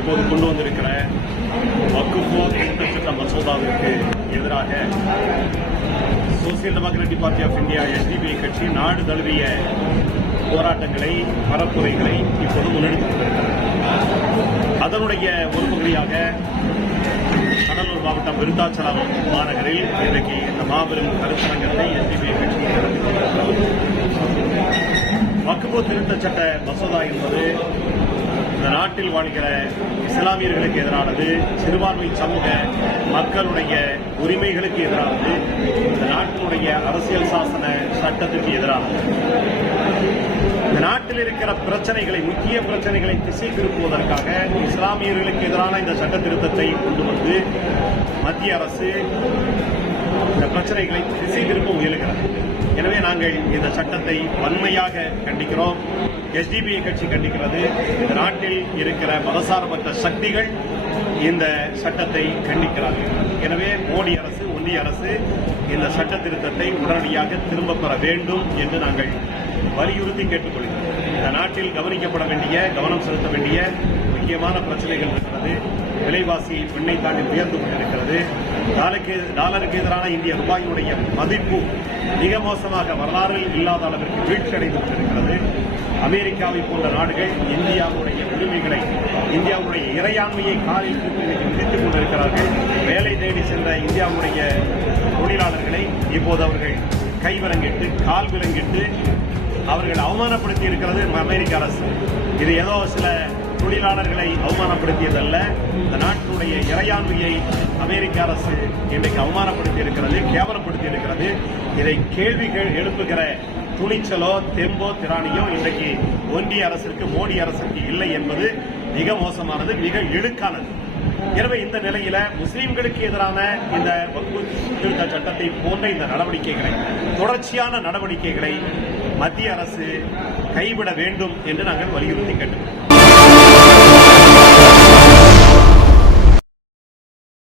இப்போது கொண்டு வந்திருக்கிற வக்குஃபோ திருத்த சட்ட மசோதாவிற்கு எதிராக social democratic party of India SDP கட்சி நாடு தழுவிய போராட்டங்களை பரப்புரைகளை இப்போது முன்னெடுத்து கொண்டிருக்கிறது. அதனுடைய ஒரு பகுதியாக கடலூர் மாவட்டம் விருத்தாச்சலம் மாநகரில் இன்றைக்கு இந்த மாபெரும் கருத்தரங்கத்தை எஸ்டிபி கட்சி நடத்தி கொண்டிருக்கிறது. திருத்த சட்ட மசோதா என்பது இந்த நாட்டில் வாழ்கிற இஸ்லாமியர்களுக்கு எதிரானது சிறுபான்மை சமூக மக்களுடைய உரிமைகளுக்கு எதிரானது இந்த நாட்டினுடைய அரசியல் சாசன சட்டத்திற்கு எதிரானது. இந்த நாட்டில் இருக்கிற பிரச்சனைகளை முக்கிய பிரச்சனைகளை திசை திருப்புவதற்காக இஸ்லாமியர்களுக்கு எதிரான இந்த சட்ட திருத்தத்தை கொண்டு வந்து மத்திய அரசு இந்த பிரச்சனைகளை திசை திருப்ப முயலுகிறது. எனவே நாங்கள் இந்த சட்டத்தை வன்மையாக கண்டிக்கிறோம். எஸ்டிபிஐ கட்சி கண்டிக்கிறது. இந்த நாட்டில் இருக்கிற மதசார்பற்ற சக்திகள் இந்த சட்டத்தை கண்டிக்கிறார்கள். எனவே மோடி அரசு ஒன்றிய அரசு இந்த சட்ட திருத்தத்தை உடனடியாக திரும்பப் பெற வேண்டும் என்று நாங்கள் வலியுறுத்தி கேட்டுக்கொள்கிறோம். இந்த நாட்டில் கவனிக்கப்பட வேண்டிய கவனம் செலுத்த வேண்டிய முக்கியமான பிரச்சனைகள் இருக்கிறது. விலைவாசி பெண்ணை தாண்டி உயர்ந்து கொண்டிருக்கிறது. டாலருக்கு டாலருக்கு எதிரான இந்திய ரூபாயினுடைய மதிப்பு மிக மோசமாக வரலாறில் இல்லாத அளவிற்கு வீழ்ச்சி அடைந்து கொண்டிருக்கிறது. அமெரிக்காவை போன்ற நாடுகள் இந்தியாவுடைய உரிமைகளை இந்தியாவுடைய இறையாண்மையை காலில் விதித்துக் கொண்டிருக்கிறார்கள். வேலை தேடி சென்ற இந்தியாவுடைய தொழிலாளர்களை இப்போது அவர்கள் கை விலங்கிட்டு கால் விலங்கிட்டு அவர்கள் அவமானப்படுத்தி இருக்கிறது அமெரிக்க அரசு. இது ஏதோ சில தொழிலாளர்களை அவமானப்படுத்தியதல்ல. இந்த நாட்டினுடைய இறையாண்மையை அமெரிக்க அரசு இன்றைக்கு அவமானப்படுத்தி இருக்கிறது கேவலப்படுத்தி இருக்கிறது இதை கேள்விகள் எழுப்புகிற துணிச்சலோ தெம்போ திராணியோ இன்றைக்கு ஒன்றிய அரசிற்கு மோடி அரசுக்கு இல்லை என்பது மிக மோசமானது மிக இழுக்கானது. எனவே இந்த நிலையில முஸ்லிம்களுக்கு எதிரான இந்த வகுப்பு திருத்த சட்டத்தை போன்ற இந்த நடவடிக்கைகளை தொடர்ச்சியான நடவடிக்கைகளை மத்திய அரசு கைவிட வேண்டும் என்று நாங்கள் வலியுறுத்தி கேட்டுக்கொள்கிறோம்.